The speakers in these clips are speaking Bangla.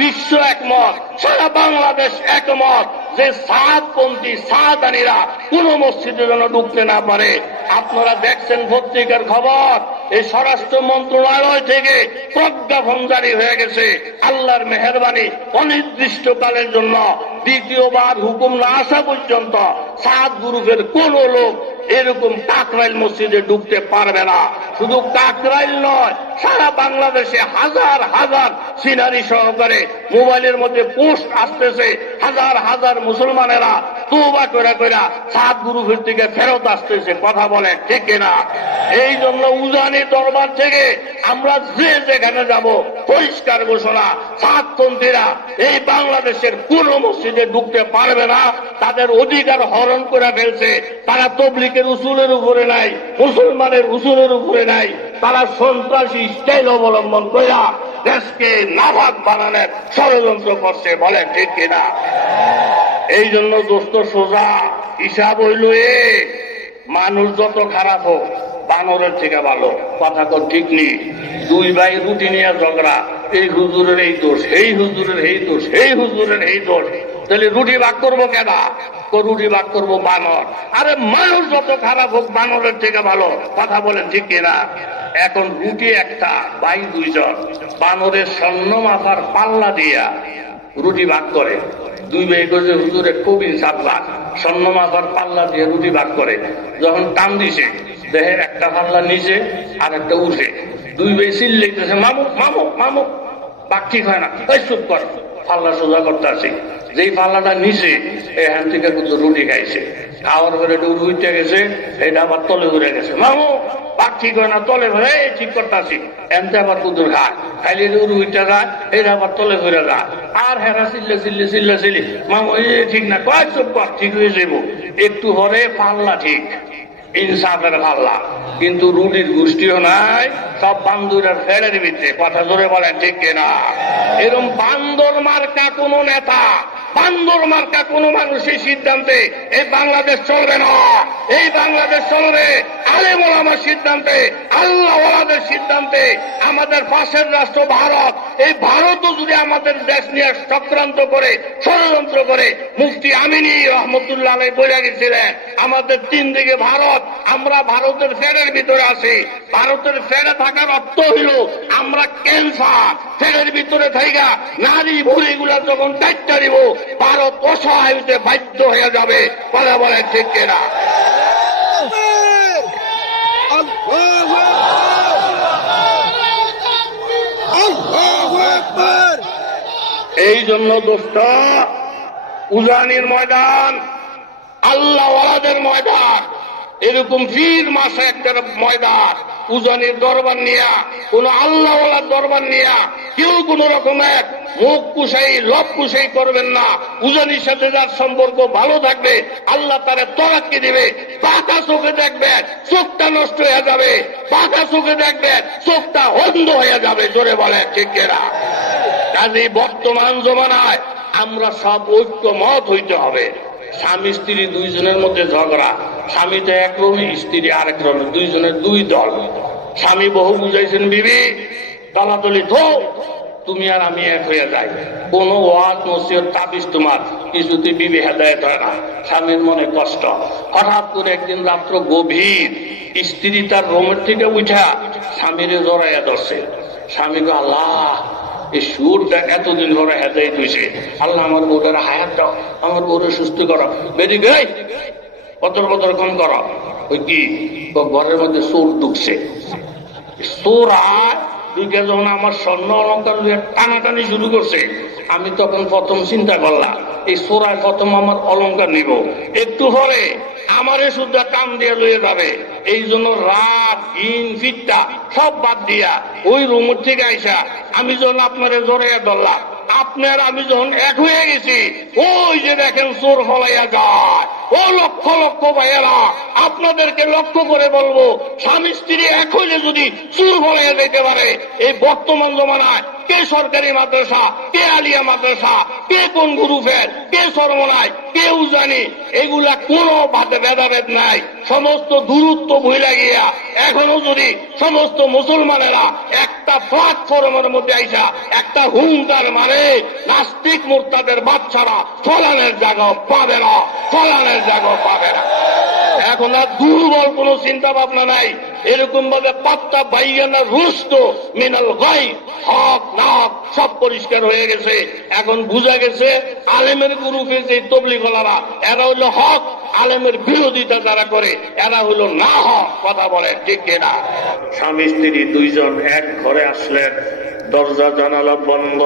বিশ্ব একমত, সারা বাংলাদেশ একমত যে সাদপন্থী সাদানিরা কোন মসজিদে যেন ঢুকতে না পারে। আপনারা দেখছেন পত্রিকার খবর, এই স্বরাষ্ট্র মন্ত্রণালয় থেকে প্রজ্ঞাপন জারি হয়ে গেছে। আল্লাহর মেহেরবানি, অনির্দিষ্টকালের জন্য দ্বিতীয়বার হুকুম না আসা পর্যন্ত সাত গ্রুপের কোন লোক এরকম কাকরাইল মসজিদে ঢুকতে পারবে না। শুধু কাকরাইল নয়, সারা বাংলাদেশে হাজার হাজার সিনারি সহকারে মোবাইলের মধ্যে পোস্ট আসতেছে। হাজার হাজার মুসলমানেরা তওবা করে করে সাত গ্রুপের দিকে ফেরত আসতেছে। কথা বলে ঠিক কিনা? এই জন্য উজানি দরবার থেকে আমরা যে যেখানে যাব পরিষ্কার ঘোষণা, সাতপন্থীরা এই বাংলাদেশের কোন মসজিদে ঢুকতে পারবে না। তাদের অধিকার হরণ করে ফেলছে। তারা তবলিগের উসুলের উপরে নাই, মুসলমানের উসুলের উপরে নাই। তারা সন্ত্রাসী স্টাইল অবলম্বন করে দেশকে নাভাগ বানানোর ষড়যন্ত্র করছে। বলে ঠিক কিনা? এই জন্য দোস্ত সোজা হিসাব হইল মানুষ যত খারাপ হোক বানরের থেকে ভালো। কথা তো ঠিক নেই। দুই ভাই রুটি নিয়ে ঝগড়া, এই হুজুরের এই দোষ, এই হুজুরের এই দোষ, এই হুজুরের এই দোষ। তাহলে রুটি ভাগ করবো কেনা? রুটি ভাগ করবো বানর। আরে মানুষ যত খারাপ হোক বানরের থেকে ভালো। কথা বলেন ঠিক কিনা? এখন রুটি একটা, ভাই দুইজন, বানরের স্বর্ণ মাথার পাল্লা দিয়া রুটি ভাগ করে। দুই ভাই করছে হুজুরের খুবই সাতবার স্বর্ণ মাথার পাল্লা দিয়ে রুটি ভাগ করে। যখন টান দিছে দেহে একটা পাল্লা নিচে আর একটা উঠে। দুই ভাই চিল্লাইতেছে, মামু মামু মামু। বাক ঠিক হয় না, ওই চুপ কর, পাল্লা সোজা করতে আসি। যেই পাল্লাটা নিচে এখান থেকে কিন্তু রুটি খাইছে, খাওয়ার পরে উঠে গেছে, এটা আবার তলে ঘুরে গেছে। মামু বাক ঠিক হয় না, তলে ঘুরে ঠিক করতে আসি। এনতে আবার কুদুর খায়, খাইলে উঠে যায়, এটা আবার তলে ঘুরে যায়। আর হেরা চিল্লে চিল্লে চিল্লে চিল্লি, মামু এই ঠিক না, কয় চুপ কর, ঠিক হয়ে যাবো। একটু পরে পাল্লা ঠিক, ইনসাফের পাল্লা, কিন্তু রুটির গোষ্ঠীও নাই, সব বান্দুরের ফেরের ভিতরে। কথা জোরে বলেন ঠিক কিনা? এরকম বান্দর মার্কা কোন নেতা, বান্দর মার্কা কোন মানুষের সিদ্ধান্তে এই বাংলাদেশ চলবে না। এই বাংলাদেশ চলবে আলেম ওলামার সিদ্ধান্তে, আল্লাহ ওয়ালাদের সিদ্ধান্তে। আমাদের পাশের রাষ্ট্র ভারত, এই ভারতও যদি আমাদের দেশ নিয়ে চক্রান্ত করে, ষড়যন্ত্র করে, মুফতি আমিনী রহমতুল্লাহ আলাইহি বলে গেছিলেন আমাদের তিন দিকে ভারত, আমরা ভারতের ফেরের ভিতরে আছি। ভারতের ফেরে থাকার অর্থ হইল আমরা ক্যান্সার, ফেরের ভিতরে থাইগা নারী বুড়িগুলা যখন দায়িত্ব দিব, ভারত অসহায় হইতে বাধ্য হয়ে যাবে। বলে বলে ঠিক কিনা? এই জন্য দোস্ত, উজানির ময়দান আল্লাহ ওয়ালাদের ময়দান, এরকম পীর মাসে একটা ময়দান। উজানির দরবার নিয়া, কোন আল্লাহ ওয়ালার দরবার নিয়া কেউ কোন রকমের মুখ কুশাই লব কুশাই করবেন না। উজানির সাথে যার সম্পর্ক ভালো থাকবে আল্লাহ তারে তরাক্কি দিবে। বাঁকা চোখে দেখবেন চোখটা নষ্ট হয়ে যাবে, বাঁকা চোখে দেখবেন চোখটা অন্ধ হয়ে যাবে। জোরে বলে ঠিক কিনা? কাজে বর্তমান জমানায় আমরা সব ঐক্যমত হইতে হবে। স্বামী স্ত্রী দুইজনের মধ্যে ঝগড়া, স্বামীতে একরকম, স্ত্রী আরেক রকম, দুইজনের দুই দল। স্বামী বহু বুঝাইছেন, বিবি দলাদলি থো, তুমি আর আমি এক হয়ে যাই। কোন ওয়াজ নসিহত তাবিজ তোমার কিছুতে বিবি হেদায়েত হয় না। স্বামীর মনে কষ্ট। হঠাৎ করে একদিন রাত্র গভীর, স্ত্রী তার রুমের থেকে উঠা স্বামীরে জড়াইয়া ধরছে। স্বামীকে, আল্লাহ এই সুরটা এতদিন ধরে হেদায়েত হয়েছে, আল্লাহ আমার বউটার হায়াত দাও, আমার বউরে সুস্থ করো। বেরিয়ে গেই কতর কতর কম করো। ওই কি ঘরের মধ্যে চোর ঢুকছে। চোর আর ঢুকে যখন আমার স্বর্ণ অলঙ্কার টানাটানি শুরু করছে, আমি তখন প্রথম চিন্তা করলাম এই চোরায় প্রথম আমার অলঙ্কার নিব। একটু পরে আমারে শুদ্ধ কাম দিয়ে লইয়ে যাবে। এই জন্য রাত দিন ফিটটা সব বাদ দিয়া ওই রুমের থেকে আইসা আমি যখন আপনারে জড়াইয়া ধরলাম, আপনার আমি যখন এক হয়ে গেছি, ওই যে দেখেন চোর ফলাইয়া যায়। ও লক্ষ লক্ষ ভাইয়েরা, আপনাদেরকে লক্ষ্য করে বলবো, স্বামী স্ত্রী এক হইলে যদি চোর ফলাইয়া যেতে পারে, এই বর্তমান জমানায় কে সরকারি মাদ্রাসা, কে আলিয়া মাদ্রাসা, কে কোন গ্রুপের, কে সরমনায়, কে উজানি, এগুলা কোনো ভেদাভেদ নাই। সমস্ত দূরত্ব ভুলে গিয়া এখনো যদি সমস্ত মুসলমানেরা এক একটা প্ল্যাটফর্মের মধ্যে আইসা একটা হুঙ্কার মারে, নাস্তিক মুরতাদের বাচ্চারা ফলানের জায়গা পাবে না, ফলানের জায়গা পাবে না। এখন আর দুর্বল কোন চিন্তা ভাবনা নাই, এরকম ভাবে পাত্তা বাইয়ানা রুষ্ট মিনাল গাই, হক না হক সব পরিষ্কার হয়ে গেছে। এখন বুঝা গেছে আলেমের গ্রুপে যে তবলিগলারা এরা হলো হক, আলেমের বিরোধিতা যারা করে এরা হলো না হক। কথা বলে ঠিক কিনা? স্বামী স্ত্রী দুইজন এক ঘরে আসলেন, দরজা জানালা বন্ধ,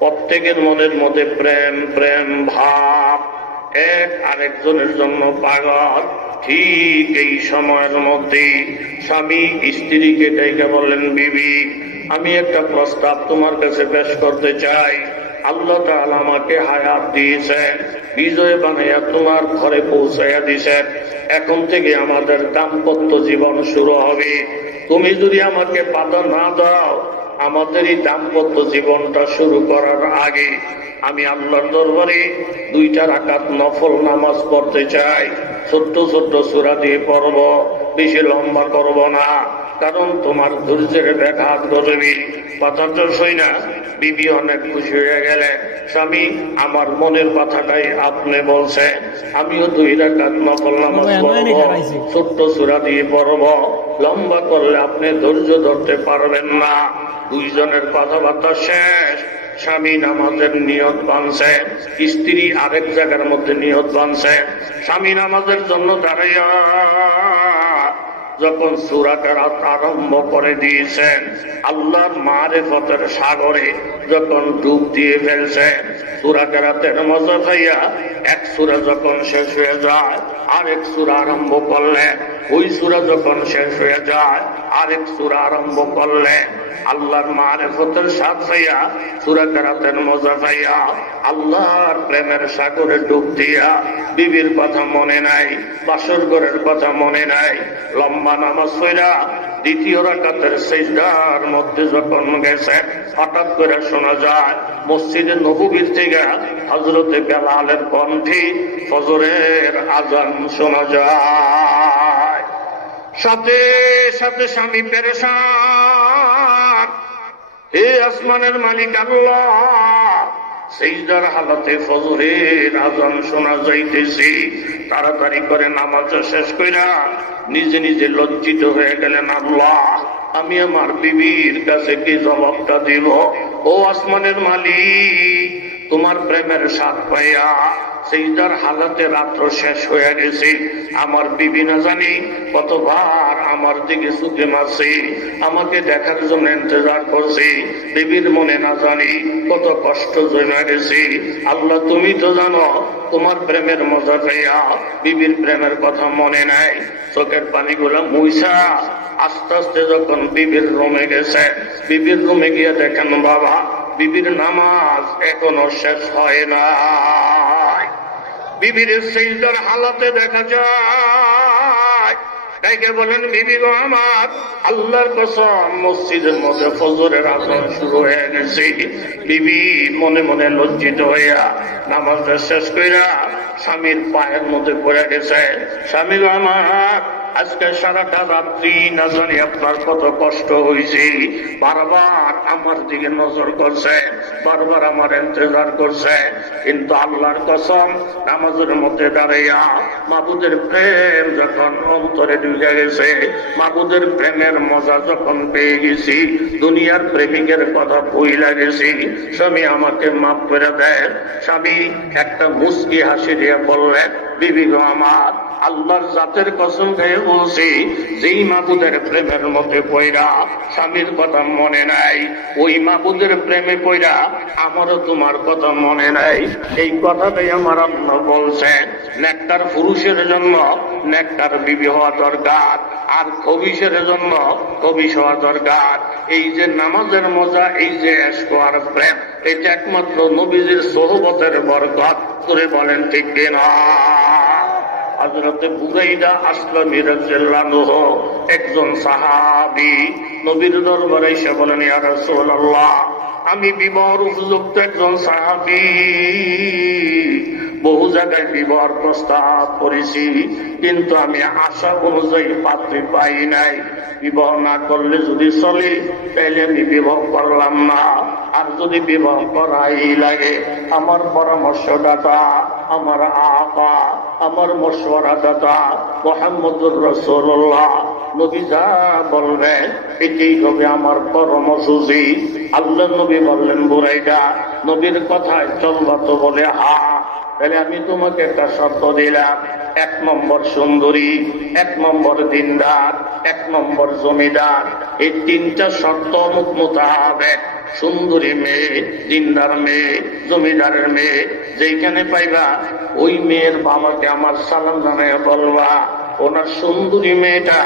প্রত্যেকের মনের মধ্যে প্রেম প্রেম ভাব, এক আরেকজনের জন্য পাগল। ঠিক এই সময়ের মধ্যে স্বামী স্ত্রীকে ডেকে বললেন, বিবি আমি একটা প্রস্তাব তোমার কাছে পেশ করতে চাই। আল্লাহ তাআলা আমাকে হায়াত দিয়েছেন, বিজয় বানাইয়া তোমার ঘরে পৌঁছাইয়া দিয়েছেন। এখন থেকে আমাদের দাম্পত্য জীবন শুরু হবে। তুমি যদি আমাকে বাধা না দাও, আমাদের এই দাম্পত্য জীবনটা শুরু করার আগে আমি আল্লাহর দরবারে 2 রাকাত নফল নামাজ পড়তে চাই। ছোট্ট ছোট্ট সূরা দিয়ে পড়ব, বেশি লম্বা করব না, কারণ তোমার ধৈর্যের ব্যাঘাত ঘটবে। কথাটা শুই না বিবি অনেক খুশি হয়ে গেলেন। স্বামী আমার মনের কথাটাই আপনি বলছেন, আমিও 2 রাকাত নফল নামাজ পড়ব, ছোট্ট সূরা দিয়ে পড়ব, লম্বা করলে আপনি ধৈর্য ধরতে পারবেন না। দুইজনের কথাবার্তা শেষ, স্বামী নামাজের নিয়ত বানছে, স্ত্রী আরেক জায়গার মধ্যে নিয়ত বানছে। স্বামী নামাজের জন্য দাঁড়াইয়া যখন সূরা কেরাত আরম্ভ করে দিয়েছেন, আল্লাহর মারিফতের সাগরে যখন ডুব দিয়ে ফেলছেন, সূরা কেরাতের মজা পাইয়া এক সূরা যখন শেষ হয়ে যায় আরেক সূরা আরম্ভ করলেন, ওই সূরা যখন শেষ হয়ে যায় আরেক সূরা আরম্ভ করলেন। আল্লাহর মারিফতের স্বাদ পাইয়া, সূরা কেরাতের মজা পাইয়া, আল্লাহর প্রেমের সাগরে ডুব দিয়া বিবির কথা মনে নাই, বাসর ঘরের কথা মনে নাই। লম্বা নামাজ পড়া 2য় রাকাতের সিজদার মধ্যে যখন গেছে, হঠাৎ করে শোনা যায় মসজিদে নববীর থেকে হযরতে বেলালের কণ্ঠে ফজরের আযান শোনা যায়। সাথে সাথে স্বামী পেরেশান, হে আসমানের মালিক আল্লাহ, সিজদার হালাতে ফজরের আযান শোনা যাইতেছে। তাড়াতাড়ি করে নামাজ শেষ কইরা নিজে নিজে লজ্জিত হয়ে গেলেন, আল্লাহ আমি আমার বিবির কাছে কি জবাবটা দিব? ও আসমানের মালিক, তোমার প্রেমের স্বাদ পাইয়া সিজদার হালাতে রাত্র শেষ হয়ে গেছে, আমার বিবি না জানি কতবার আমার দিকে চোখে মারছে, আমাকে দেখার জন্য ইন্তজার করছে, বিবির মনে না জানি কত কষ্ট জমে গেছে। আল্লাহ তুমি তো জানো, তোমার প্রেমের মজা পাইয়া বিবির প্রেমের কথা মনে নাই। চোখের পানিগুলো মুইসা আস্তে আস্তে যখন বিবির রুমে গেছে, বিবির রুমে গিয়ে দেখেন বাবা বিবির নামাজ এখনো শেষ হয় না। বিবির সিজদার হালাতে দেখা যায়, তাইকে বলেন বিবি গো আমার, আল্লাহর কসম মসজিদের মধ্যে ফজরের আযান শুরু হয়ে গেছে। বিবি মনে মনে লজ্জিত হইয়া নামাজটা শেষ কইরা স্বামীর পায়ের মধ্যে পড়ে গেছে। স্বামী গো আমার, আজকে সারাটা রাত্রি না জানি আপনার কত কষ্ট হয়েছে, বারবার আমার দিকে নজর করছে, বারবার আমার ইন্তজার করছে, কিন্তু আল্লাহর কসম নামাজের মধ্যে দাঁড়াইয়া মাবুদের প্রেম যখন অন্তরে ঢুকে গেছে, মাবুদের প্রেমের মজা যখন পেয়ে গেছি, দুনিয়ার প্রেমিকের কথা ভুইলা গেছি, স্বামী আমাকে মাফ করে দেন। স্বামী একটা মুস্কি হাসি দিয়ে বললেন, বিবি গো আমার, আল্লাহর জাতের কসম খেয়ে বলছি, যেই মাবুদের প্রেমের মধ্যে পয়রা স্বামীর কথা মনে নাই, ওই মাবুদের প্রেমে পয়রা আমারও তোমার কথা মনে নাই। এই কথাটাই আমার আল্লাহ বলছেন, নেককার পুরুষের জন্য নেককার বিবি হওয়া দরকার, আর খবিশের জন্য খবিশ হওয়া দরকার। এই যে নামাজের মজা, এই যে ইশক আর প্রেম, এটা একমাত্র নবীজির সোহবতের বরকত। করে বলেন ঠিক কিনা? হযরতে বুরাইদা আসলামী রাদিয়াল্লাহু একজন সাহাবী নবীর দরবারে এসে বলেন, ইয়া রাসূলুল্লাহ, আমি বিবাহের উপযুক্ত একজন সাহাবী, বহু জায়গায় বিবাহ প্রস্তাব করেছি, কিন্তু আমি আশা অনুযায়ী পাত্রী পাই নাই। বিবাহ না করলে যদি চলে তাহলে আমি বিবাহ করলাম না, আর যদি বিবাহ করাই লাগে আমার পরামর্শদাতা, আমার আকা, আমার মশওয়ারাদাতা মুহাম্মদুর রাসূলুল্লাহ নবী যা বলবেন এটাই হবে আমার কর্মসূচি। আল্লাহ নবী বললেন, বুরাইদা নবীর কথায় চলবা তো? বলে হা। তাহলে আমি তোমাকে একটা শর্ত দিলাম, 1 নম্বর সুন্দরী, 1 নম্বর দিনদার, 1 নম্বর জমিদার। এই 3টা শর্ত মোতাবেক সুন্দরী মেয়ে, দিনদার মেয়ে, জমিদারের মেয়ে যেখানে পাইবা ওই মেয়ের বাবাকে আমার সালাম জানাইয়া বলবা, ওনার সুন্দরী মেয়েটা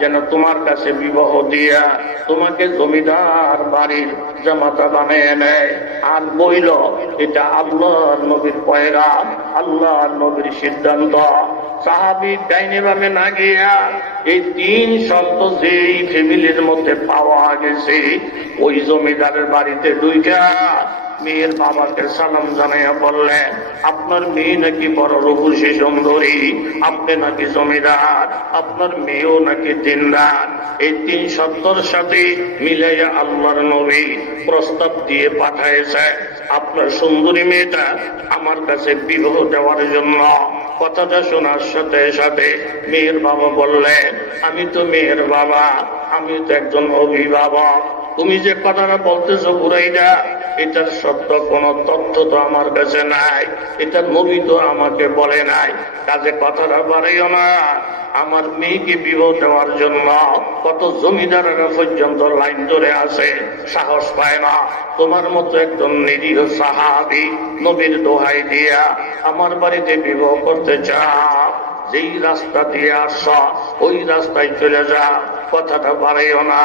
যেন তোমার কাছে বিবাহ দিয়া তোমাকে জমিদার বাড়ির জামাতা বানিয়ে নেয়। আর বইল এটা আল্লাহর নবীর পয়গাম, আল্লাহর নবীর সিদ্ধান্ত। সাহাবী ডাইনে বামে না গিয়া এই 3 শর্ত যেই ফ্যামিলির মধ্যে পাওয়া গেছে, ওই জমিদারের বাড়িতে ঢুইকা মেয়ের বাবাকে সালাম জানাইয়া বললেন, আপনার মেয়ে নাকি বড় রূপসী সুন্দরী, আপনি নাকি জমিদার, আপনার মেয়েও নাকি দিনদার। এই 3 শর্তর সাথে মিলাইয়া আল্লাহর নবী প্রস্তাব দিয়ে পাঠাইছে, আপনার সুন্দরী মেয়েটা আমার কাছে বিবাহ দেওয়ার জন্য। কথাটা শোনার সাথে সাথে মেয়ের বাবা বললেন, আমি তো মেয়ের বাবা, আমি তো একজন অভিভাবক, তুমি যে কথাটা বলতেছো বুরাইদা, এটার সত্য কোন তথ্য তো আমার কাছে নাই, এটা নবী তো আমাকে বলে নাই, কাজে কথাটা বাড়াইও না। আমার মেয়েকে বিবাহ দেওয়ার জন্য কত জমিদারেরা পর্যন্ত লাইন ধরে আছে, সাহস পায় না। তোমার মতো একজন নিরীহ সাহাবী নবীর দোহাই দিয়া আমার বাড়িতে বিবাহ করতে চাও, যেই রাস্তা দিয়ে আসছ ওই রাস্তায় চলে যা, কথাটা বাড়াইও না।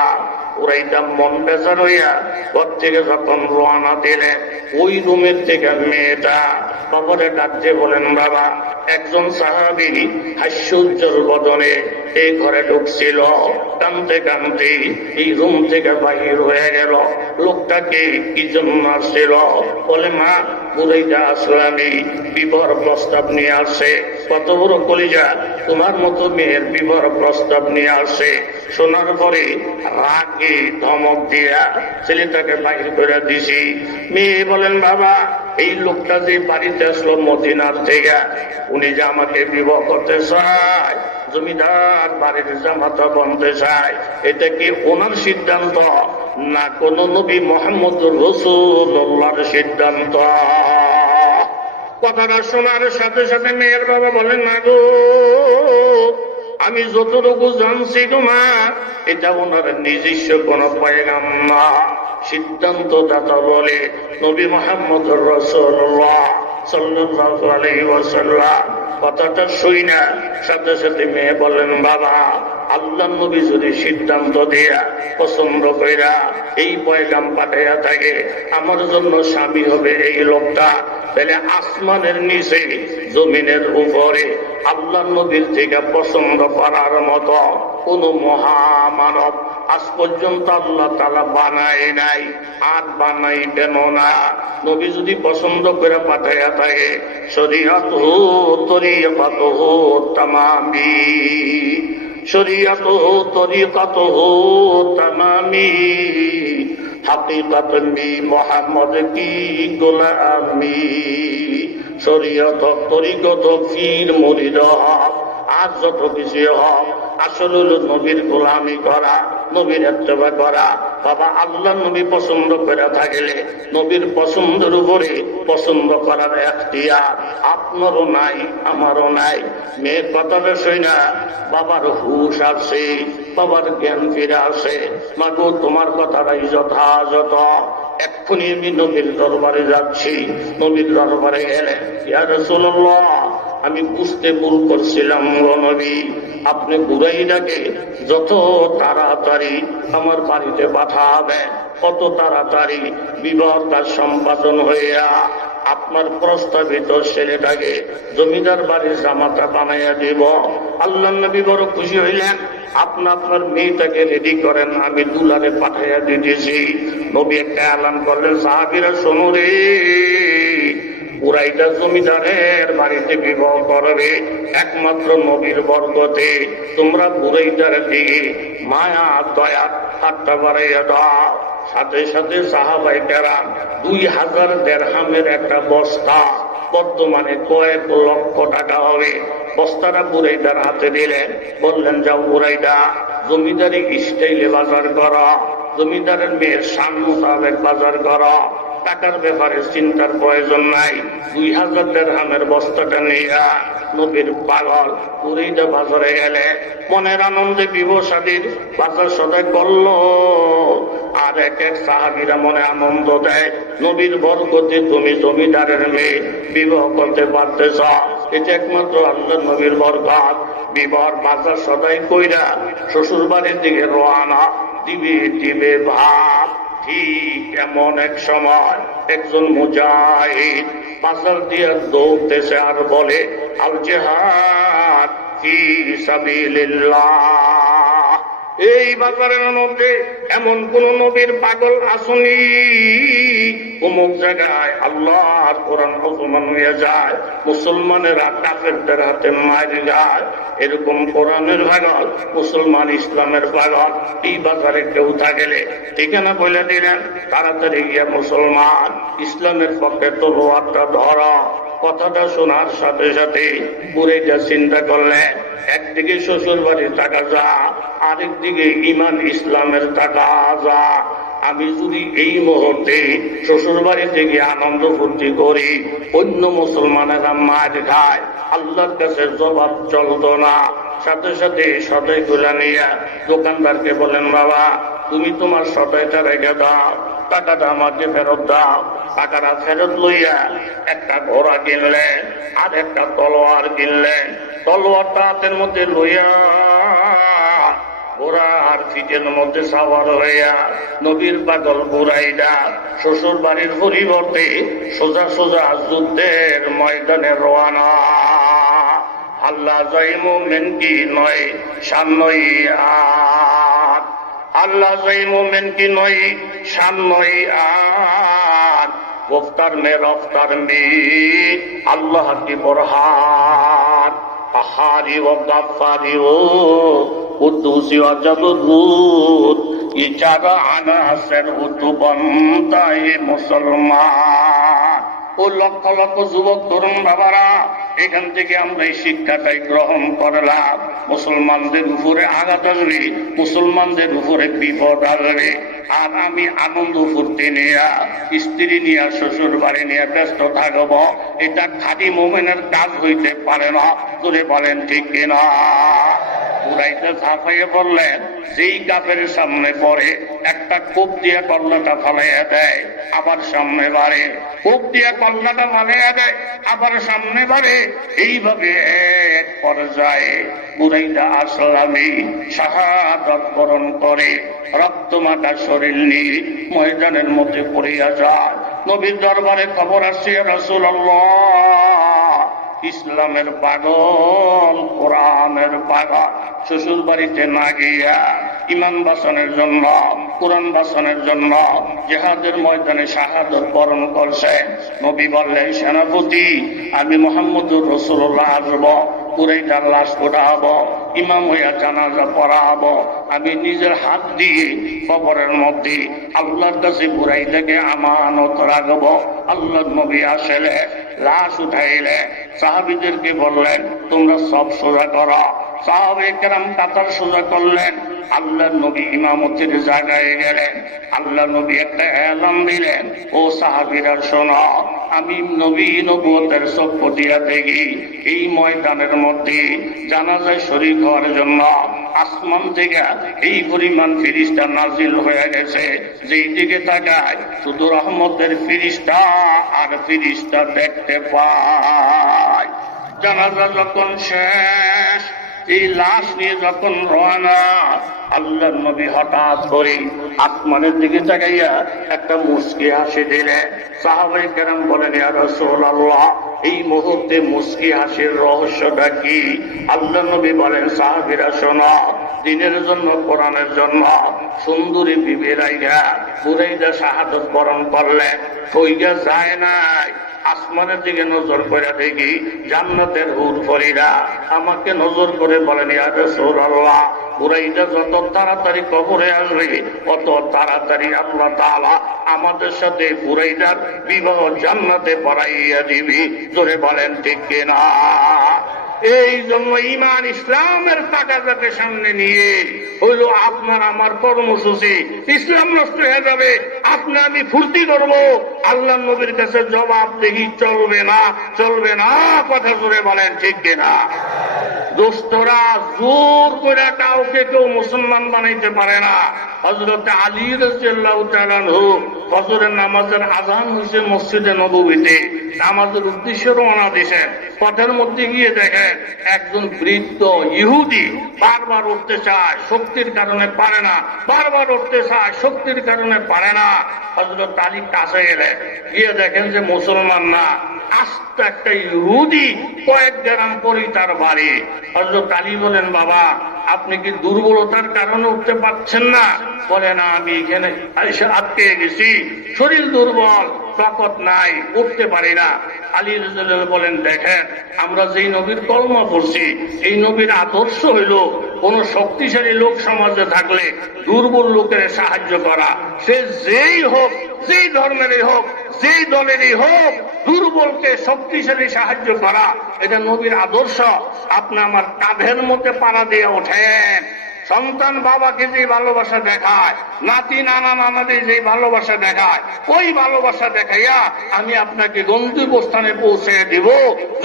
ওরাইটা মন বেজার হইয়া ঘর থেকে যখন রওনা দিলে, ওই রুমের থেকে মেয়েটা বাবারে ডাকতে বলেন, বাবা একজন সাহাবী হাস্যোজ্জ্বল বদনে এই ঘরে ঢুকছিল, কানতে কানতে এই রুম থেকে বাহির হয়ে গেল। লোকটাকে কি জন্য আসছিল? বলে, মা বুরাইদা আসলামী বিবাহ প্রস্তাব নিয়ে আসে। কত বড় কলিজা, তোমার মতো মেয়ের বিবাহ প্রস্তাব নিয়ে আসে। শোনার পরে রাগে ধমক দিয়া ছেলেটাকে বাহির করে দিছি। মেয়ে বলেন, বাবা এই লোকটা যে বাড়িতে আসলো মদিনার থেকে, উনি যে আমাকে বিবাহ করতে চায়, জমিদার বাড়ির জামাতা বনতে চায়, এটা কি ওনার সিদ্ধান্ত না কোন নবী মুহাম্মদুর রাসূলুল্লাহর সিদ্ধান্ত? কথাটা শোনার সাথে সাথে মেয়ের বাবা বলেন, না গো, আমি যতটুকু জানছি তোমার এটা ওনার নিজস্ব কোন পয়গাম না। সিদ্ধান্তদাতা বলে নবী মুহাম্মদুর রাসূলুল্লাহ সাল্লাল্লাহু আলাইহি ওয়াসাল্লাম। কথাটা শুই না সাথে সাথে মেয়ে বলেন, বাবা আল্লাহ নবী যদি সিদ্ধান্ত দিয়া পছন্দ কইরা এই পয়গাম পাঠাইয়া থাকে আমার জন্য স্বামী হবে এই লোকটা, তাহলে আসমানের নিচে জমিনের উপরে আল্লাহ নবীর থেকে পছন্দ করার মতো কোন মহামানব আজ পর্যন্ত আল্লাহ তাআলা বানায় নাই, আর বানাইবেন না। নবী যদি পছন্দ করে পাঠাইয়া থাকে, শরীয়তুহু তরিকাতুহু তামামি, শরীয়তুহু তরিকাতুহু তামামি, হাকিকাতুন বি মুহাম্মদ কি গোলামি। শরীয়ত তরিকত পীর মুরিদ হক, আর যত কিছু হক আসলে হলো নবীর গোলামি করা, নবীর ইত্তেবা করা। বাবা আল্লাহ নবী পছন্দ করে থাকলে নবীর পছন্দের উপরে পছন্দ করার এখতিয়ার আপনারও নাই, আমারও নাই। মেয়ের কথাটা শুই না বাবার হুশ আসে, বাবার জ্ঞান ফিরে আসে। মাগো তোমার কথাটাই যথাযথ, এক্ষুনি আমি নবীর দরবারে যাচ্ছি। নবীর দরবারে গেলে, ইয়া রাসূলুল্লাহ আমি বুঝতে ভুল করছিলাম গো নবী, আপনি বুরাইদাকে যত তাড়াতাড়ি আমার বাড়িতে পাঠাবেন কত তাড়াতাড়ি বিবাহ কাজ সম্পাদন হইয়া আপনার প্রস্তাবিত ছেলেটাকে জমিদার বাড়ির জামাতা বানাইয়া দিব। আল্লাহ নবী বড় খুশি হইলেন, আপনার মেয়েটাকে রেডি করেন, আমি দুলারে পাঠাইয়া দিতেছি। নবী একটা এলান করলেন, সাহাবীরা শোনো রে, বুরাইদা জমিদারের বাড়িতে বিবাহ করবে একমাত্র নবীর বরকতে। তোমরা বুরাইদার দিকে মায়া দয়া হাতটা বাড়াইয়া দাও। সাথে সাথে সাহাবায়ে কেরাম 2000 দিরহামের একটা বস্তা, বর্তমানে কয়েক লক্ষ টাকা হবে, বস্তাটা বুরাইদার হাতে দিলেন। বললেন, যাও বুরাইদা, জমিদারি স্টাইলে বাজার করা, জমিদারের মেয়ের শান মোতাবেক বাজার করা, টাকার ব্যাপারে চিন্তার প্রয়োজন নাই। 2000 দিরহামের বস্তাটা নিয়ে নবীর পাগল বুরাইদা বাজারে গেলে মনের আনন্দে বিবসাদীর বাজার সদাই করলো। আর এক এক সাহাবীরা মনে আনন্দ দেয়, নবীর বরকতে তুমি জমিদারের মেয়ে বিবাহ করতে পারতেছ, এটা একমাত্র আল্লাহর নবীর বরকত। বিবাহ বাজার সদাই কইরা শ্বশুর বাড়ির দিকে রওনা দিবে দিবে ভাব। ঠিক এমন এক সময় একজন মুজাহিদ বাজার দিয়ে দৌড়তেছে আর বলে, আল জিহাদ ফি সাবিলিল্লাহ। এই বাজারের মধ্যে এমন কোন নবীর পাগল আসনি, অমুক জায়গায় আল্লাহর কোরআন অপমান হয়ে যায়, মুসলমানেরা কাফেরদের হাতে মারা যায়, এরকম কোরআনের পাগল, মুসলমান ইসলামের পাগল এই বাজারে কেউ থাকলে ঠিকানা বলে দিলেন, তাড়াতাড়ি গিয়া মুসলমান ইসলামের পক্ষে তলোয়ারটা ধরা। কথাটা শোনার সাথে সাথে বুরাইদা চিন্তা করলেন, একদিকে শ্বশুর বাড়ির টাকা যা, আরেকদিকে ইমান ইসলামের টাকা যা। আমি যদি এই মুহূর্তে শ্বশুর বাড়িতে গিয়ে আনন্দ ফুর্তি করি, অন্য মুসলমানেরা মার খায়, আল্লাহর কাছে জবাব চলতো না। সাথে সাথে সদাই গুলা নিয়ে দোকানদারকে বলেন, বাবা তুমি তোমার সদাইটা রেখে দাও, টাকাটা আমাকে ফেরত দাও। টাকাটা ফেরত লইয়া একটা ঘোড়া কিনলেন আর একটা তলোয়ার কিনলেন। তলোয়ারটা হাতের মধ্যে লইয়া ঘোড়ার পিঠের মধ্যে সাওয়ার হইয়া নবীর পাগল বুরাইদা শ্বশুর বাড়ির পরিবর্তে সোজা সোজা যুদ্ধের ময়দানে রওনা। আল্লাহ জয় মুমিন কি নয় সান্নই আট, আল্লাহ জয় মুমিন কি নয় সান্নই আট, গুফতার মে রফতার মে আল্লাহ কি বরহান, পাহাড়ি ও গাফারি ও কুদ্দুসি ও জাবরুত, ये चारा আনাসের উদ্বন্তায় মুসলমান। ও লক্ষ লক্ষ যুবক তরুণ বাবারা, এখান থেকে আমরা এই শিক্ষাটাই গ্রহণ করলাম, মুসলমানদের উপরে আঘাত আসবে, মুসলমানদের উপরে বিপদ আসবে, আর আমি আনন্দ ফুর্তি নিয়ে স্ত্রী নিয়ে শ্বশুর বাড়ি নিয়ে ব্যস্ত থাকব, এটা খাঁটি মুমিনের কাজ হইতে পারে না। তুলে বলেন ঠিক কিনা? বুরাইদা ঝাঁপাইয়ে বললেন, যেই কাফের সামনে পড়ে একটা কোপ দিয়ে কল্লাটা ফালাইয়া দেয়, আবার সামনে বাড়ে, কোপ দিয়ে কল্লাটা ফালাইয়া দেয়, আবার সামনে বাড়ে, এইভাবে এক পর্যায়ে বুরাইদা আসলামী শাহাদাত বরণ করে রক্তমাখা শরীর নিয়ে ময়দানের মধ্যে পড়িয়া যায়। নবীর দরবারে খবর আসছে, রাসূলুল্লাহ ইসলামের পাগল, কোরআনের পাগল শ্বশুর বাড়িতে না গিয়া ইমান বাসনের জন্য, কোরআন বাসনের জন্য জিহাদের ময়দানে শাহাদাত বরণ করছেন। নবী বললেন, সেনাপতি আমি মুহাম্মদুর রাসূলুল্লাহ আসব, বুরাইদার লাশ উঠাবো, ইমাম হইয়া জানাজা পড়াবো, আমি নিজের হাত দিয়ে কবরের মধ্যে আল্লাহর কাছে বুরাইদাকে আমানত রাখবো। আল্লাহর নবী আসলে লাশ উঠাইলে সাহাবীদেরকে বললেন, তোমরা সব সোজা করো। সাহাবায়ে কেরাম কাতার সোজা করলেন। আল্লাহর নবী ইমামতির জায়গায় গেলেন। আল্লাহর নবী একটা এলান দিলেন, ও সাহাবীরা শোনো, আমি নবী নবুয়তের চক্ষু দিয়া দেখি এই ময়দানের মধ্যে জানাজায় শরীক হওয়ার জন্য আসমান থেকে এই পরিমাণ ফেরেশতা নাজিল হয়ে গেছে, যেই দিকে তাকায় শুধু রহমতের ফেরেশতা আর ফেরেশতা দেখতে পায়। জানাজা যখন শেষ, এই লাশ নিয়ে যখন রওনা, আল্লাহর নবী হঠাৎ করে আসমানের দিকে তাকাইয়া একটা মুস্কি হাসি দিলেন। সাহাবায়ে কেরাম বলেন, ইয়া রাসূলুল্লাহ এই মুহূর্তে মুস্কি হাসির রহস্যটা কি? আল্লাহর নবী বলেন, সাহাবীরা শোনো, দিনের জন্য কোরআনের জন্য সুন্দরী বিবি রাইগা বুরাইদা শাহাদাত বরণ করলেন, হইয়া যায় নাই, আসমানের দিকে নজর করে দেখি জান্নাতের হুর পরীরা আমাকে নজর করে বলেন, ইয়া রাসূলুল্লাহ, বুরাইদা যত তাড়াতাড়ি কবরে আসবে অত তাড়াতাড়ি আল্লাহ তাআলা আমাদের সাথে বুরাইদার বিবাহ জান্নাতে পড়াইয়া দিবি। জোরে বলেন ঠিক কিনা? এই জন্য ঈমান ইসলামের তাকাজাকে সামনে নিয়ে হইল আপনার আমার কর্মসূচি। ইসলাম নষ্ট হয়ে যাবে, আপনি আমি ফুর্তি করব, আল্লাহ নবীর কাছে জবাব দেখি চলবে না, চলবে না। কথা জোরে বলেন ঠিক কিনা? দোস্তরা জোর করে কাউকে কেউ মুসলমান বানাইতে পারে না। হযরত আলী রাদিয়াল্লাহু তাআলা আনহু ফজরের নামাজের আযান হইছে মসজিদে নববীতে, নামাজের উদ্দেশ্যে রওনা দিয়েছেন। পথের মধ্যে গিয়ে দেখেন একজন বৃদ্ধ ইহুদি বারবার উঠতে চায়, শক্তির কারণে পারে না, বারবার উঠতে চায়, শক্তির কারণে পারে না। হযরত আলী কাছে গেলেন, গিয়ে দেখেন যে মুসলমান না, আস্ত একটা ইহুদি, কয়েক গ্রাম পরই তার বাড়ি। হযরত আলী বলেন, বাবা আপনি কি দুর্বলতার কারণে উঠতে পারছেন না? বলে না, আমি এখানে এসে আটকে গেছি, শরীর দুর্বল, তাকত নাই, উঠতে পারি না। আলী রাদিয়াল্লাহু বলেন, দেখেন আমরা যেই নবীর কলমা পড়ছি, এই নবীর আদর্শ হইল কোন শক্তিশালী লোক সমাজে থাকলে দুর্বল লোকের সাহায্য করা। সে যেই হোক, যেই ধর্মেরই হোক, যেই দলেরই হোক, দুর্বলকে শক্তিশালী সাহায্য করা, এটা নবীর আদর্শ। আপনি আমার কাঁধের মধ্যে পাড়া দিয়ে ওঠেন। সন্তান বাবাকে যে ভালোবাসা দেখায়, নাতি নানা নানাদের যে ভালোবাসা দেখায়, ওই ভালোবাসা দেখাইয়া আমি আপনাকে গন্তব্যস্থানে পৌঁছে দিব।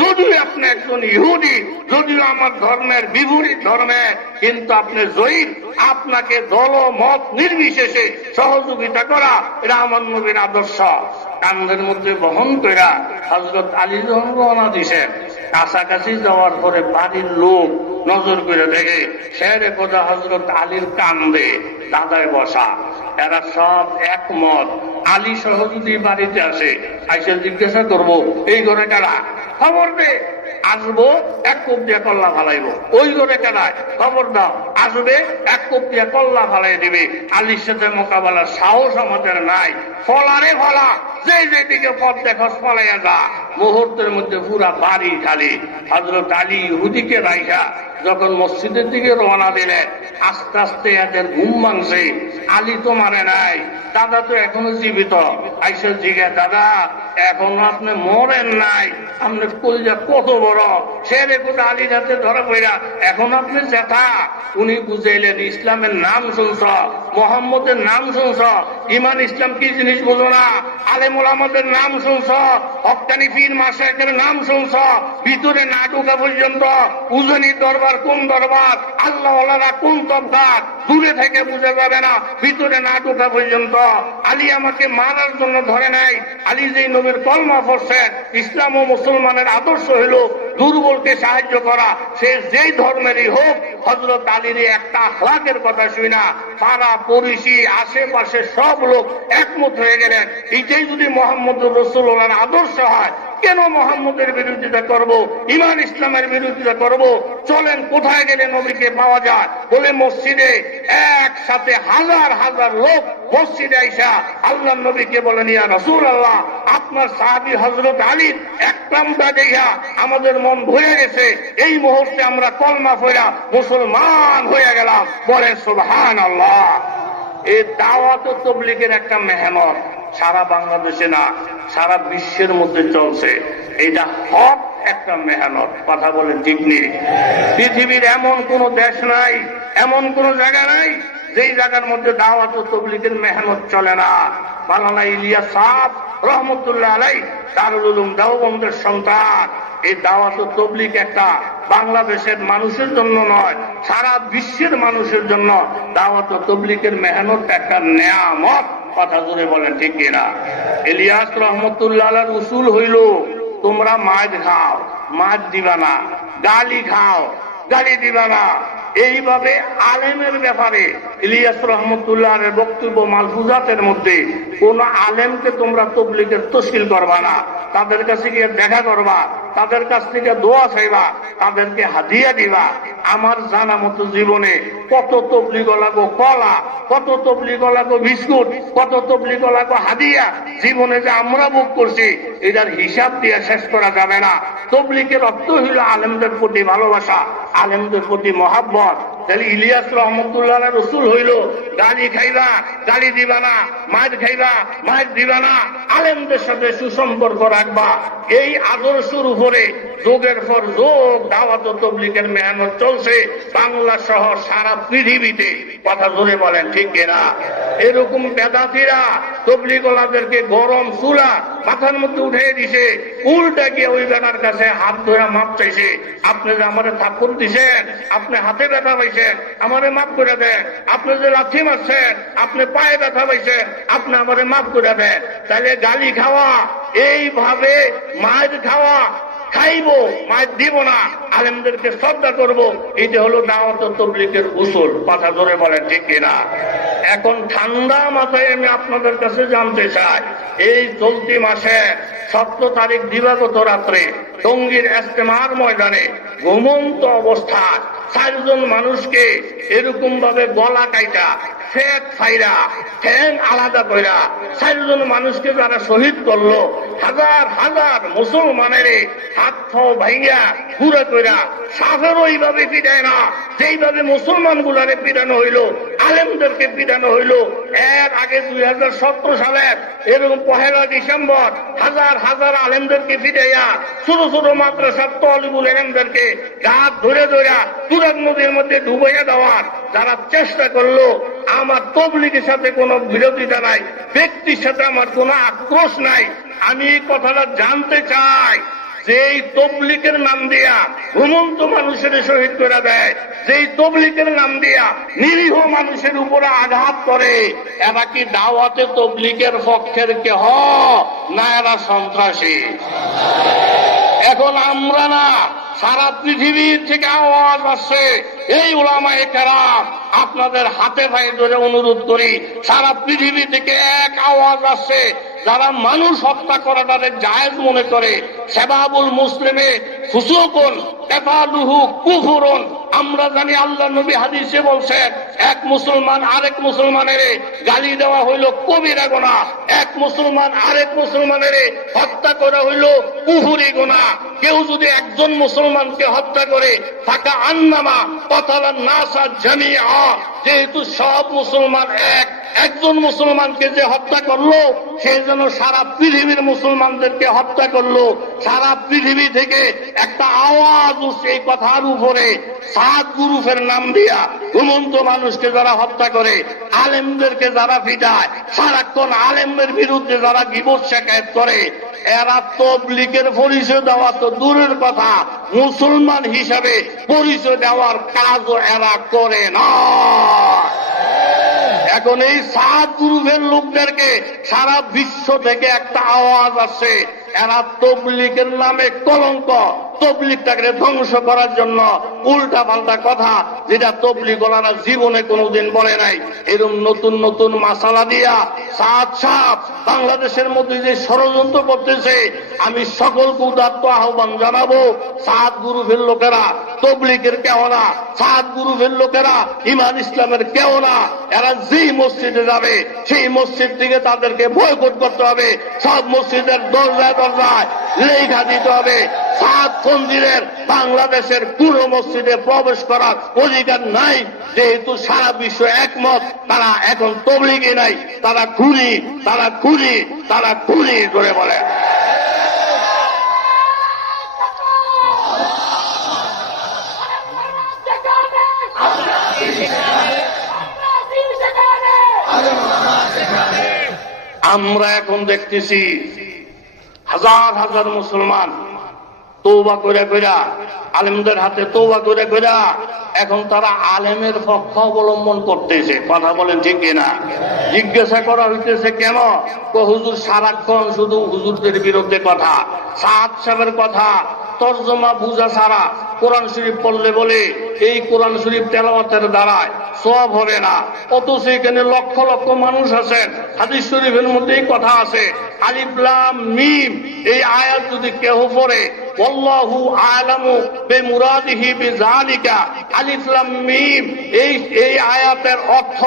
যদিও আপনি একজন ইহুদি, যদিও আমার ধর্মের বিপরীত ধর্মের, কিন্তু আপনি জয়ীর, আপনাকে দল মত নির্বিশেষে সহযোগিতা করা, এটা আমার নবীর আদর্শ। কান্ধের মধ্যে বহন কইরা হযরত আলী যখন রওনা দিছেন, কাছাকাছি যাওয়ার পরে বাড়ির লোক নজর করে দেখে শেরে খোদা হযরত আলীর কান্দে দাদায় বসা। এরা সব একমত, আলী সহ যদি বাড়িতে আসে, আইসে জিজ্ঞাসা করবো এই ঘরে কারা, খবর দে, আসবো এক কোপ দিয়ে কল্লা ফালাইবো। ওই ঘরে কারায়, খবর দাও, আসবে এক কোপ দিয়ে কল্লা ফালাই দিবে। আলীর সাথে মোকাবেলার সাহস আমাদের নাই। ফলারে ফলা, যে যেদিকে পথ দেখস ফলাইয়া যা। মুহূর্তের মধ্যে পুরা বাড়ি খালি। হযরত আলী ইহুদিকে রাইখা যখন মসজিদের দিকে রওনা দিলেন, আস্তে আস্তে এদের ঘুম ভাঙছে। আলী তো মারে নাই, দাদা তো এখনো জীবিত। আইসা জিজ্ঞা, দাদা এখনো আপনি মরেন নাই, আপনার কলিজা কত বড়। সে রেখো আলীর হাতে ধরা পড়া, এখন আপনি জেঠা। উনি বুঝাইলেন, ইসলামের নাম শুনছ, মোহাম্মদের নাম শুনছ, ইমান ইসলাম কি জিনিস বোঝো না। আলেম ওলামাদের নাম শুনছ, হক্কানি পীর মাশায়েখের নাম শুনছ, ভিতরে না ঢোকা পর্যন্ত উজনি দরবার কোন দরবার, আল্লাহ ওয়ালারা কোন তবকার, দূরে থেকে বুঝা যাবে না, ভিতরে না ঢোকা পর্যন্ত। আলী আমাকে মারার জন্য ধরে নাই। আলী যেই নবীর কলমা পড়ছেন, ইসলাম ও মুসলমানের আদর্শ হইল দুর্বলকে সাহায্য করা, সে যেই ধর্মেরই হোক। হযরত আলীর একটা আখলাকের কথা শুই না, পাড়া পড়িশি আশেপাশে সব লোক একমত হয়ে গেলেন, এটাই যদি মুহাম্মদুর রাসূলুল্লাহর আদর্শ হয়, কেন মুহাম্মদের বিরোধিতা করব, ইমান ইসলামের বিরোধিতা করব? চলেন কোথায় গেলে নবীকে পাওয়া যায়? বলে মসজিদে একসাথে হাজার হাজার লোক মসজিদে আইসা আল্লাহ নবীকে বলেন, ইয়া রাসূলুল্লাহ, আপনার সাহাবী হযরত আলীর একরামটা দেখা আমাদের মন ভরে গেছে, এই মুহূর্তে আমরা কলমা পড়া মুসলমান হয়ে গেলাম। বলেন সুবহানাল্লাহ। এই দাওয়াত ও তাবলীগের একটা মেহনত সারা বাংলাদেশে না, সারা বিশ্বের মধ্যে চলছে। এটা হক একটা মেহনত। কথা বলেন ঠিক নেই? পৃথিবীর এমন কোন দেশ নাই, এমন কোন জায়গা নাই যেই জায়গার মধ্যে দাওয়াত ও তাবলীগের মেহনত চলে না। মাওলানা ইলিয়াস সাহেব রহমতুল্লাহ আলাইহি দারুল উলুম দেওবন্দের সন্তান। এই দাওয়াত ও তাবলীগ একটা বাংলাদেশের মানুষের জন্য নয়, সারা বিশ্বের মানুষের জন্য দাওয়াত ও তাবলীগের মেহনত একটা নেয়ামত। কথা জোরে বলেন ঠিক কিনা? ইলিয়াস রহমতুল্লাহ আলাইহির উসুল হইল, তোমরা মাছ খাও, মাছ দিবা না, গালি খাও, গালি দিবা না। এইভাবে আলেমের ব্যাপারে ইলিয়াস রহমতুল্লাহর বক্তব্য মালফুজাতের মধ্যে কোন আলেমকে তোমরা তাবলীগের তশকিল করবা না, তাদের কাছে গিয়ে দেখা করবা, তাদের কাছ থেকে দোয়া চাইবা, তাদেরকে হাদিয়া দিবা, আমার জানা মতো জীবনে কত তবলিগ লাগো কলা, কত তবলিগ লাগো বিস্কুট, কত তবলিগ লাগো হাদিয়া জীবনে যে আমরা ভোগ করছি এটার হিসাব দিয়ে শেষ করা যাবে না। তবলিগের অর্থ হইল আলেমদের প্রতি ভালোবাসা, আলেমদের প্রতি মহাব্বত। তাহলে ইলিয়াস রহমতুল্লাহ রসুল হইল গালি খাইবা গালি দিবা না, মার খাইবা মার দিবা না, আলেমদের সাথে সুসম্পর্ক রাখবা। এই আদর্শের উপরে যোগের পর যোগ দাওয়াত ও তবলিগের মেহনত চলছে বাংলা সহ সারা পৃথিবীতে। কথা জোরে বলেন ঠিক কিনা? এরকম বেদাতিরা তবলিগওয়ালাদেরকে গরম চুলা মাথার মধ্যে উঠে দিছে, উল্টা গিয়ে ওই বেটার কাছে হাত ধরে মাপ চাইছে। আপনি যে আমারে থাপ্পড় দিছেন, আপনি হাতে ব্যথা পাইছেন, আমারে মাফ করে দেন। আপনি যে লাথি মারছেন, আপনি পায়ে ব্যথা পাইছেন, আপনি আমারে মাফ করে দেন। তাহলে গালি খাওয়া, এইভাবে মায়ের খাওয়া, খাইবো মায়ের দিব না, আলেমদেরকে শ্রদ্ধা করবো, এটা হলো দাওয়াত ও তাবলীগের উসুল। কথা ধরে বলেন ঠিক কিনা? এখন ঠান্ডা মাথায় আমি আপনাদের কাছে জানতে চাই, এই চলতি মাসে 17 তারিখ দিবাগত রাত্রে টঙ্গীর ইজতেমার ময়দানে ঘুমন্ত অবস্থায় 4 জন মানুষকে এরকম ভাবে গলা কাইটা ফেক ফাইরা ঠ্যাং আলাদা কইরা 4 জন মানুষকে যারা শহীদ করলো, হাজার হাজার মুসলমানের হাত পাও ভাইয়া পুরা কইরা সাফের ওইভাবে পিটায় না যেইভাবে মুসলমান গুলারে পিটানো হইলো, আলেমদেরকে পিটানো হইলো। এর আগে 2017 সালের এরকম 1 ডিসেম্বর হাজার হাজার আলেমদেরকে পিটাইয়া ছোট ছোট মাদ্রাসার তলিবুল ইলমদেরকে গাছ ধরে ধরে তুরাগ নদীর মধ্যে ডুবাইয়া দেওয়ার যারা চেষ্টা করলো, আমার তাবলীগের সাথে কোনো বিরোধিতা নাই, ব্যক্তির সাথে আমার কোনো আক্রোশ নাই। আমি এই কথাটা জানতে চাই, যেই তাবলীগের নাম দিয়া ঘুমন্ত মানুষের শহীদ করে দেয়, যেই তাবলীগের নাম দিয়া নিরীহ মানুষের উপরে আঘাত করে, এরা কি দাওয়াতে তাবলীগের পক্ষের কেহ না এরা সন্ত্রাসী? এখন আমরা না, সারা পৃথিবীর থেকে আওয়াজ আসছে। এই উলামায়ে কেরাম আপনাদের হাতে পায়ে ধরে অনুরোধ করি, সারা পৃথিবী থেকে এক আওয়াজ আসছে, যারা মানুষ হত্যা করা তাদের জায়েজ মনে করে, শাবাবুল মুসলিমে ফুসুকুন কাফালুহু কুফরুন। আমরা জানি আল্লাহ নবী হাদিসে বলছেন, এক মুসলমান আরেক মুসলমানের গালি দেওয়া হইল কবিরা গুনাহ, এক মুসলমান আরেক মুসলমানের হত্যা করা হইল কুফরি গুনাহ। কেউ যদি একজন মুসলমানকে হত্যা করে ফাকা আন্নামা কতালান নাসা জামিআ, যেহেতু সব মুসলমান এক, একজন মুসলমানকে যে হত্যা করলো সে যেন সারা পৃথিবীর মুসলমানদেরকে হত্যা করলো। সারা পৃথিবী থেকে একটা আওয়াজ উঠছে এই কথার উপরে, 7 গ্রুপের নাম দিয়া ঘুমন্ত মানুষকে যারা হত্যা করে, আলেমদেরকে যারা পিটায়, সারাক্ষণ আলেমদের বিরুদ্ধে যারা গীবত শিকায়ত করে, এরা তাবলীগের পরিচয় দেওয়া তো দূরের কথা, মুসলমান হিসাবে পরিচয় দেওয়ার কাজও এরা করে না। এখন এই 7 গ্রুপের লোকদেরকে সারা বিশ্ব থেকে একটা আওয়াজ আসছে, এরা তাবলীগের নামে কলঙ্ক, তাবলীগটাকে ধ্বংস করার জন্য উল্টা পাল্টা কথা যেটা তাবলীগওয়ালারা জীবনে কোনোদিন বলে নাই, এরকম নতুন নতুন মাসালা দিয়া সাপ বাংলাদেশের মধ্যে যে ষড়যন্ত্র করতেছে, আমি সকলকে উদাত্ত আহ্বান জানাবো, 7 গ্রুপের লোকেরা তাবলীগের কেউ না, 7 গ্রুপের লোকেরা ইমান ইসলামের কেউ না। এরা যেই মসজিদে যাবে সেই মসজিদ থেকে তাদেরকে বয়কট করতে হবে, সব মসজিদের দরজায় দরজায় লেখা দিতে হবে 7 খঞ্জিরের বাংলাদেশের পুরো মসজিদে প্রবেশ করার অধিকার নাই। যেহেতু সারা বিশ্ব একমত, তারা এখন তাবলীগে নাই, তারা খুনি, তারা খুনি, তারা খুনি করে বলে। আমরা এখন দেখতেছি হাজার হাজার মুসলমান তওবা করে কইরা, আলেমদের হাতে তওবা করে কইরা এখন তারা আলেমের পক্ষ অবলম্বন করতেছে। কথা বলেন ঠিক কিনা? জিজ্ঞাসা করা হইতেছে কেন? হুজুর সারাক্ষণ শুধু হুজুরদের বিরুদ্ধে কথা, সাহাব সাহেবের কথা তর্জমা বুঝা ছাড়া কোরআন শরীফ পড়লে বলে এই কোরআন শরীফ তেলাওয়াতের দ্বারায় সওয়াব হবে না, অথচ এখানে লক্ষ লক্ষ মানুষ আছেন। হাদিস শরীফের মধ্যেই কথা আছে, আলিফ লাম মিম এই আয়াত যদি কেউ পড়ে ওয়াল্লাহু আ'লামু বিমুরাদিহি বিযালিকা। আলিফ লাম মিম এই আয়াতের অর্থ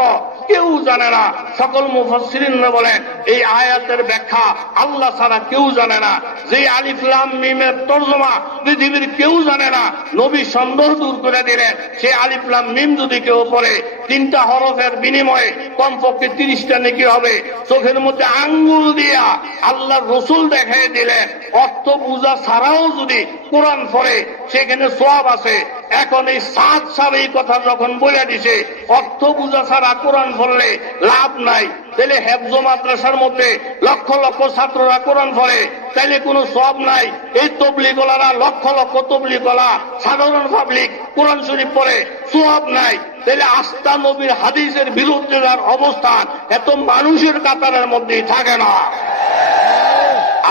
কেউ জানে না। সকল মুফাসসিরিনরা বলেন এই আয়াতের ব্যাখ্যা আল্লাহ ছাড়া কেউ জানে না। যে আলিফ লাম মিমের তরজমা পৃথিবীর কেউ জানে না, নবী সন্দেহ দূর করে দিলেন। সে আলিফ লাম মিম যদি কেউ পড়ে 3টা হরফের বিনিময়ে কমপক্ষে 30টা নেকি হবে। চোখের মধ্যে আঙ্গুল দিয়া আল্লাহর রাসূল দেখাই দিলেন অর্থ বুঝা ছাড়াও যদি কোরআন পড়ে সেখানে সওয়াব আছে। এখন এই সাত সাল এই কথা যখন বলে দিছে অর্থ বুঝা ছাড়া কোরআন পড়লে লাভ নাই, তাহলে হেফজ মাদ্রাসার মধ্যে লক্ষ লক্ষ ছাত্ররা কোরআন পড়ে, তাইলে কোনো সওয়াব নাই। এই তবলিগওয়ালারা লক্ষ লক্ষ তবলিগওয়ালা সাধারণ পাবলিক কোরআন শরীফ পড়ে, সওয়াব নাই। তাহলে আস্থা নবীর হাদিসের বিরুদ্ধে যার অবস্থান এত মানুষের কাতারের মধ্যেই থাকে না।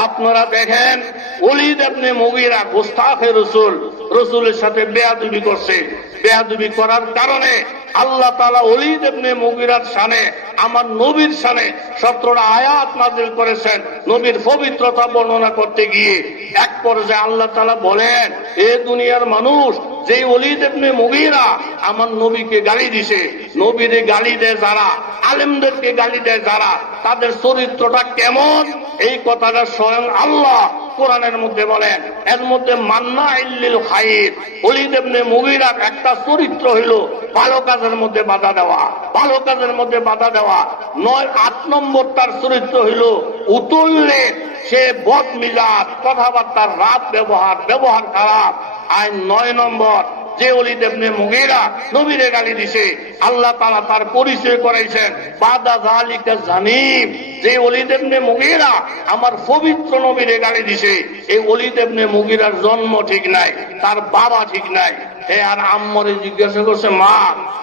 আপনারা দেখেন ওলীদ ইবনে মুগীরা গোস্তাখে রাসূল, রাসূলের সাথে বেয়াদবি করছে। বেয়াদবি করার কারণে আল্লাহ তাআলা ওলীদ ইবনে মুগীরার শানে, আমার নবীর শানে 17টা আয়াত নাযিল করেছেন নবীর পবিত্রতা বর্ণনা করতে গিয়ে। এক পর্যায়ে আল্লাহ তাআলা বলেন, এ দুনিয়ার মানুষ, যে ওলীদ ইবনে মুগীরা আমার নবীকে গালি দিছে, নবীরে গালি দেয় যারা, আলেমদেরকে গালি দেয় যারা, তাদের চরিত্রটা কেমন এই কথাটা স্বয়ং আল্লাহ কোরআনের মধ্যে বলেন। এর মধ্যে মান্নাইল লিল খায়র, ওলীদ ইবনে মুগীরার একটা চরিত্র হইল ভালো কাজের মধ্যে বাধা দেওয়া, ভালো কাজের মধ্যে বাধা দেওয়া। 8 নম্বর তার চরিত্র হইল উতুল্লে, সে বদ মিজাজ, কথাবার্তার রাত ব্যবহার খারাপ। আর 9 নম্বর যে ওলীদ ইবনে মুগীরা নবীরে গালি দিছে, আল্লাহ তাআলা তার পরিচয় করাইছেন বাদা যালিকা জানিম। যে ওলীদ ইবনে মুগীরা আমার পবিত্র নবীরে গালি দিছে, এই ওলীদ ইবনে মুগীরার জন্ম ঠিক নাই, তার বাবা ঠিক নাই। আর আম্মরে জিজ্ঞাসা করছে, মা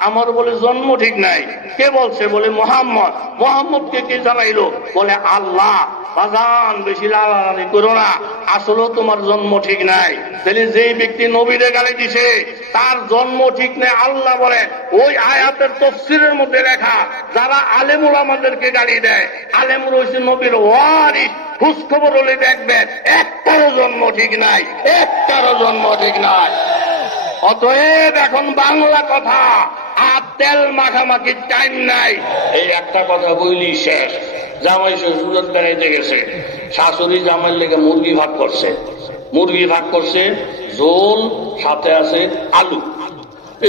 আমার বলে জন্ম ঠিক নাই, কে বলছে? বলে মোহাম্মদ। মোহাম্মদকে কে জানাইলো? বলে আল্লাহ। বাজান বেশি লালালালি করো না, আসলে তোমার জন্ম ঠিক নাই। তাহলে যেই ব্যক্তি নবীরে গালি দিছে তার জন্ম ঠিক নেই। আল্লাহ বলেন ওই আয়াতের তাফসীরের মধ্যে লেখা, যারা আলেম ওলামাদেরকে গালি দেয়, আলেম রয়েছে নবীর ওয়ারিস, খোঁজ খবর হলে দেখবেন একটারও জন্ম ঠিক নাই, একটারও জন্ম ঠিক নাই। অতএব এখন বাংলা কথা আর তেল মাখামাখির টাইম নাই। এই একটা কথা বইলি শেষ। জামাই শ্বশুরের বেড়াইতে গেছে, শাশুড়ি জামাইয়ের লেগে মুরগি ভাগ করছে, মুরগি ভাগ করছে, ঝোল সাথে আছে আলু।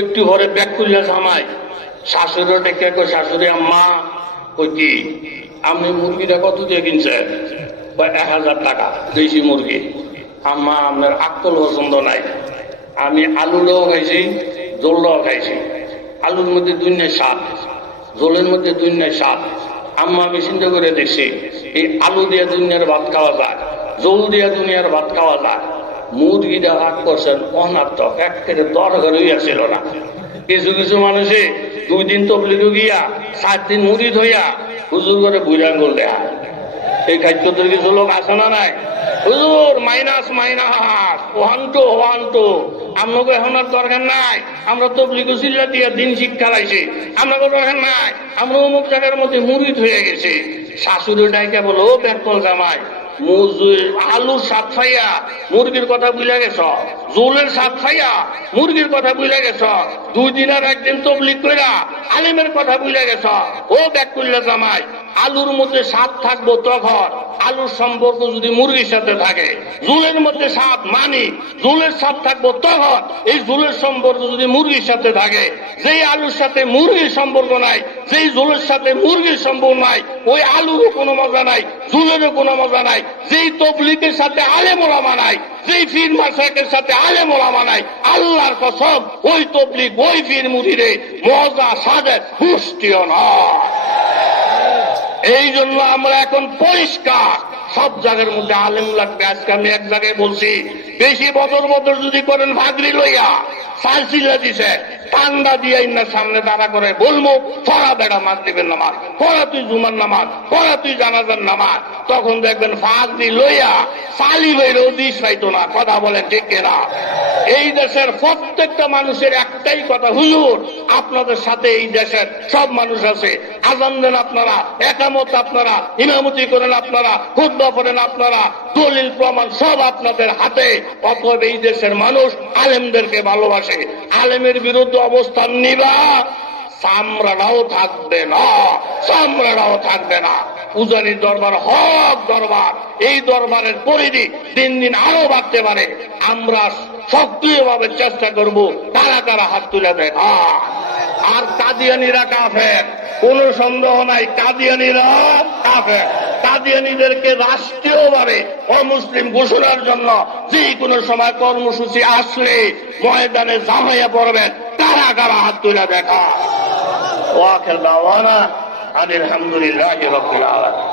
একটু ঘরে ব্যাগ খুললে জামাই শাশুড়ি ডেকে কই, শাশুড়ি আম্মা কই কি আপনি মুরগিটা কত দিয়ে কিনছেন? 1000 টাকা দেশি মুরগি। আম্মা আপনার আকল পছন্দ নাই, আমি আলুটাও খাইছি, জোলটাও খাইছি। আলুর মধ্যে দুনিয়ার স্বাদ, জোলের মধ্যে দুনিয়ার স্বাদ। আম্মা আমি চিন্তা করে দেখছি, এই আলু দিয়ে দুনিয়ার ভাত খাওয়া যায়, জোল দিয়ে দুনিয়ার ভাত খাওয়া যায়। মুরগিটা ভাগ করছেন অনার্থক, এক থেকে দরকার হইয়াছিল না। কিছু কিছু মানুষে 2 দিন তবলিগে গিয়া 7 দিন মুরিদ হইয়া হুজুর করে বুড়া আঙ্গুল দেয়া। এই খাদ্যদের কিছু লোক আছে না নাই? হুজুর মাইনাস মাইনাস, ওয়ান্টো আপনাকে এখন আর দরকার নাই, আমরা তবলিগে চিল্লা দিয়া দিন শিক্ষা লাইছি, আপনাকে দরকার নাই, আমরা অমুক জায়গার মধ্যে মুরিদ হয়ে গেছে। শাশুড়ি ডাইকা বলো, ও ব্যাকল জামাই, আলুর স্বাদ খাইয়া মুরগির কথা বুঝলে গেছ, জোলের স্বাদ খাইয়া মুরগির কথা বুঝলে গেছ, 2 দিন আর 1 দিন তবলিগ কইরা আলেমের কথা বুঝলে গেছ। ও ব্যাক করলে জামাই, আলুর মধ্যে স্বাদ থাকবো তখন, আলুর সম্পর্ক যদি মুরগির সাথে থাকে, জোলের মধ্যে স্বাদ মানি, জোলের স্বাদ থাকবো তখন, এই জোলের সম্পর্ক যদি মুরগির সাথে থাকে। যেই আলুর সাথে মুরগির সম্পর্ক নাই, যেই জোলের সাথে মুরগির সম্পর্ক নাই, ওই আলুরও কোনো মজা নাই, জোলেরও কোনো মজা নাই। যেই তবলিগের সাথে আলেম ওলামা নাই, যেই পীর মাশায়েখের সাথে আলেম ওলামা নাই, আল্লাহর কসম ওই তবলিগ ওই পীর মুরিদে মজা স্বাদের পুষ্টিও নয়। এই জন্য আমরা এখন পরিষ্কার, সব জায়গার মধ্যে আলেম লাগবে। আজকে আমি এক জায়গায় বলছি, বেশি বদর যদি করেন ভাগরি লইয়া সালসিলা দিছে, ঠান্ডা দিয়ে না সামনে দাঁড়া করে বলবো, পড়া বেড়া মাগরিবের নামাজ, পড়া তুই জুমার নামাজ, পড়া তুই জানাজার নামাজ। তখন দেখবেন ফাগরি লইয়া সালি বেরো দিস পাইতো না। কথা বলেন ঠিক কিনা? এই দেশের প্রত্যেকটা মানুষের একটাই কথা, হুজুর আপনাদের সাথে এই দেশের সব মানুষ আছে, আজান দেন আপনারা, একামত আপনারা, ইমামতি করেন আপনারা, খুতবা পড়েন আপনারা, দলিল প্রমাণ সব আপনাদের হাতে। অতএব এই দেশের মানুষ আলেমদেরকে ভালোবাসে। আলেমের বিরুদ্ধে অবস্থান নিবা, সামরাটাও থাকবে না, সামরাটাও থাকবে না। উজানির দরবার হক দরবার, এই দরবারের পরিধি দিন দিন আরো বাড়তে পারে। আমরা সক্রিয়ভাবে চেষ্টা করব। কারা কারা হাত তুলে দেয়। আর কাদিয়ানিরা কাফের, কোন সন্দেহ নাই, কাদিয়ানিরা কাফের। কাদিয়ানিদেরকে রাষ্ট্রীয়ভাবে অমুসলিম ঘোষণার জন্য যে কোনো সময় কর্মসূচি আসলে ময়দানে জামাইয়া পড়বেন। কারা কারা হাত তুলে দেখা। ওয়াখির দাওয়ানা আলহামদুলিল্লাহি রাব্বিল আলামিন।